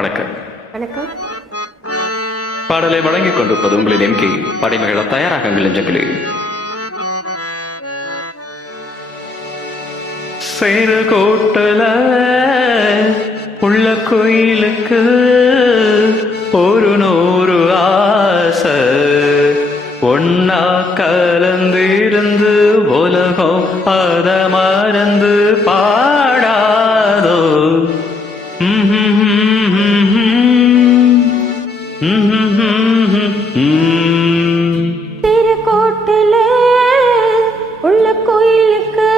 வணக்கம். வணக்கம். பாடலை வழங்கிக் கொண்டிருப்பது உங்களின் எம்கே படைமகள தயாராகங்கள் நெஞ்சங்களே சேரு கோட்டல உள்ள கோயிலுக்கு ஒரு நூறு ஆசை. ஒன்னா கலந்திருந்து உலகம் அத மறந்து பாடாதோ. திருக்கோட்டிலே உள்ள கோயிலுக்கு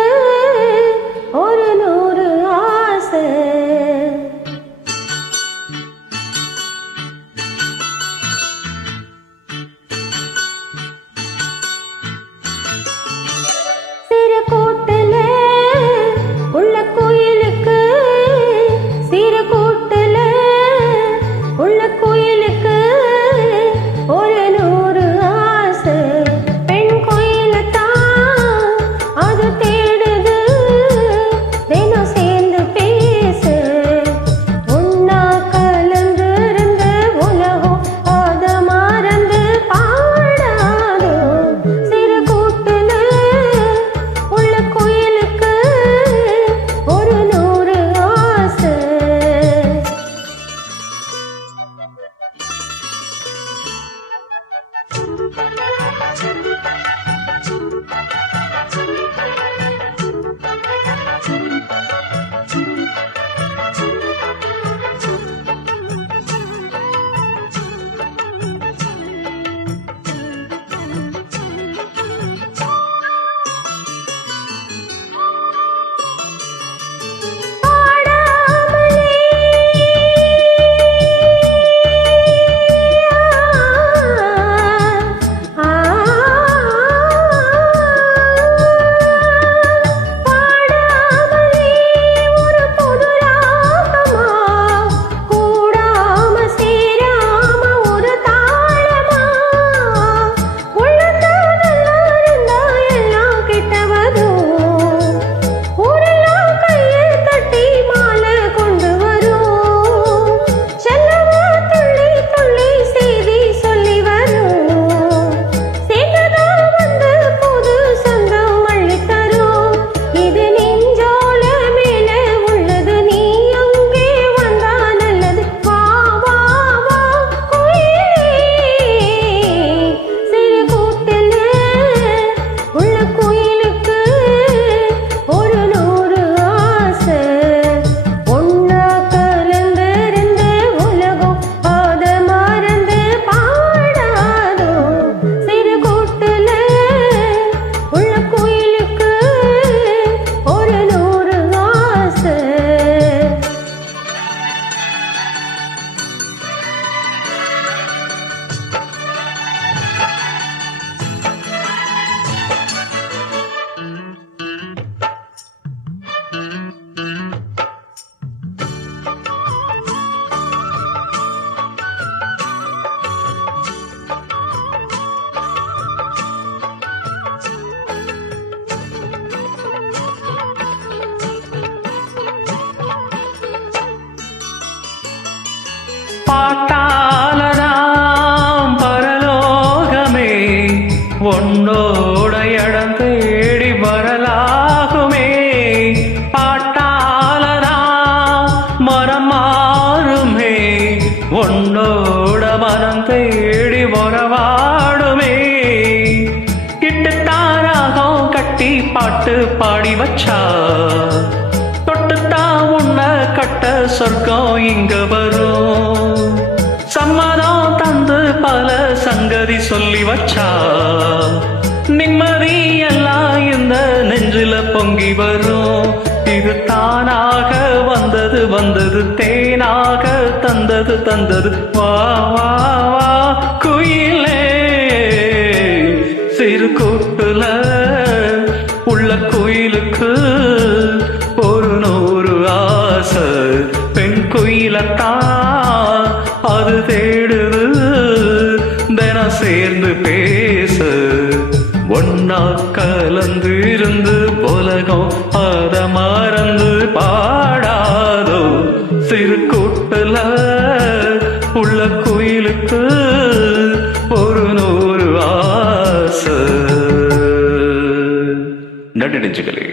பாட்டாலதாம் பரலோகமே உன்னோட தேடி வரலாகுமே. பாட்டாலதாம் மரம் மாறுமே உன்னோட மனம் தேடி வரவாடுமே. இட்டு தாராகம் கட்டி பாட்டு பாடி வச்சா தொட்டுத்தான் உன்னை கட்ட சொர்க்கம் இங்க சரி சொல்லி வச்சா நிம்மதி எல்லாம் இந்த நெஞ்சில பொங்கி வரும். இது தானாக வந்தது வந்தது தேனாக தந்தது தந்தது. வா வா வா குயிலே. சிறு கூட்டுல உள்ள குயிலுக்கு ஒரு நூறு ஆசை. பெண் குயிலத்தான் ஒன்னா கலந்து இருந்து உலகம் அத மறந்து பாடாதோ? சிறு உள்ள கோயிலுக்கு ஒரு நூறு ஆசை. நடிச்சுக்கலே